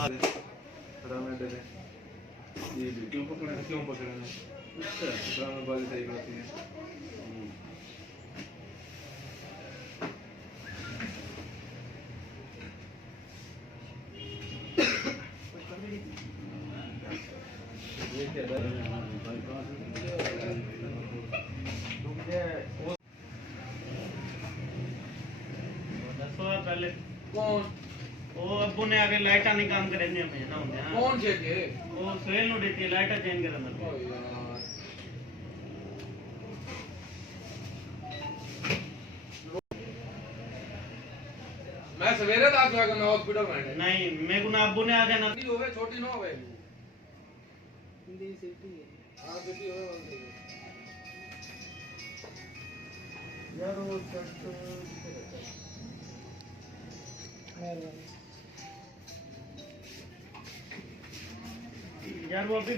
ड्रामे डरे ये भी क्यों पकड़े अच्छा ड्रामेबाजी सही बात है। ये क्या पहले कौन वो अब्बू ने आगे लाइटा नहीं काम करेंगे हमें ना होंगे कौन से के वो सेल नो देती है लाइटा चेंज करना ओ यार मैं सवेरे तक आके मैं हॉस्पिटल में नहीं मेरे को ना अब्बू ने आगे ना नहीं होवे छोटी ना होवे हिंदी सीखी है हां बेटी होवे यार वो चट यार वो अभी